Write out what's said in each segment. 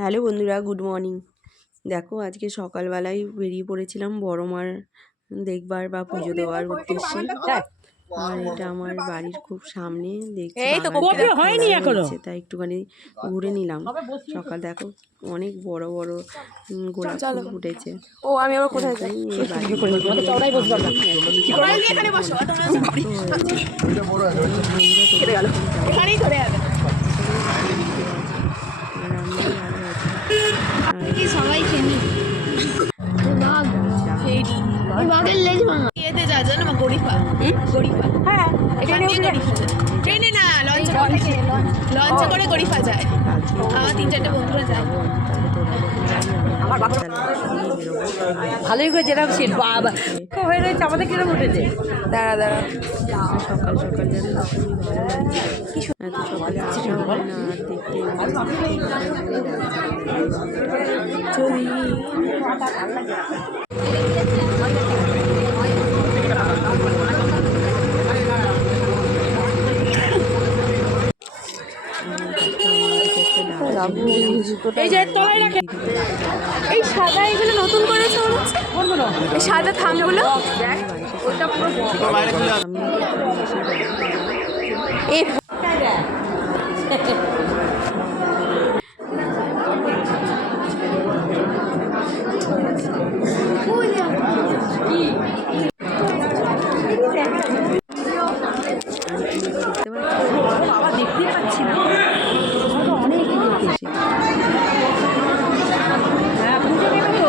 Hello বন্ধুরা good morning দেখো আজকে সকালবেলায় বেরিয়ে পড়েছিলাম বড় মার দেখবার বা পুজো দেওয়ার উদ্দেশ্যে আর এটা আমার বাড়ির খুব সামনে দেখছি তাই একটুখানি ঘুরে নিলাম সকাল দেখো অনেক বড় বড় গোলাপ ফুল ফুটেছে ও আমি আবার কোথায় যাই এখানে সবাই বাঘ বাঘের লেজ ভাঙা। ইয়েতে যা জানো মা গরিফা গরিফা হ্যাঁ এখান ট্রেনে না লঞ্চে করে। লঞ্চে করে গরিফা যায়। আমার তিন চারটে বন্ধুরা যায়। ভালোই হয়েছে এরকম সিট বাবা হয়ে রয়েছে, আমাদের কীরকম উঠেছে? দাঁড়া দাঁড়া। সকাল সকাল যেন ছবি এই যে তলায় রাখে। এই সাদা এগুলো নতুন করেছে মনে এই সাদা থামগুলো? এই দেখতে পাচ্ছি বাবা দেখতে পাচ্ছি না অনেক লোক এসেছে হ্যাঁ পুজো দেবে তো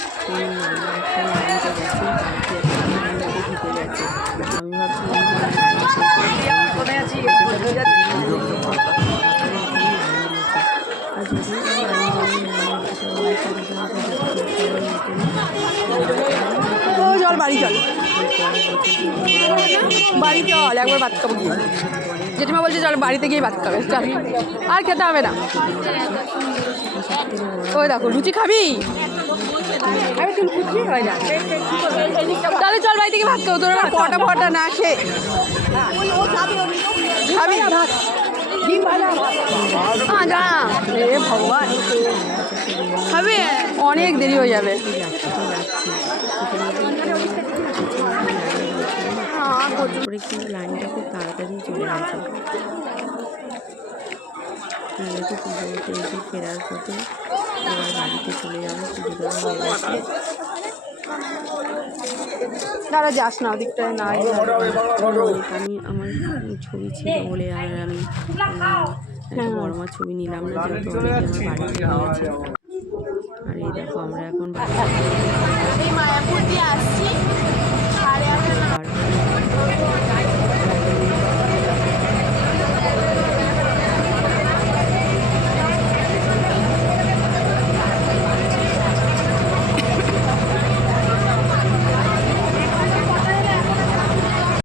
সেই জল বাড়ি চল বাড়ি চল একবার ভাত খাব গিয়ে জেঠিমা বলছে চল বাড়িতে গিয়ে ভাত খাবে চল আর খেতে হবে না ওই দেখো লুচি খাবি তাহলে চল বাড়ি থেকে ভাত তোর পটা ফটা না খেয়ে খাবি ভগবান। খাবি? অনেক দেরি হয়ে যাবে। করে কিন্তু লাইনটা খুব তাড়াতাড়ি চলে তো পুজো হতে এসে ফেরার পথে এবার বাড়িতে চলে যাব পুজো দেওয়া হয়ে গেছে। যাস না ওদিকটায় না আমি আমার ছবি ছিল বলে আর আমি একটা বড় মার ছবি নিলাম না যেহেতু অনেকে আমার বাড়িতে নিয়েছে। আর এই দেখো আমরা এখন মায়াপুর দিয়ে আসছি।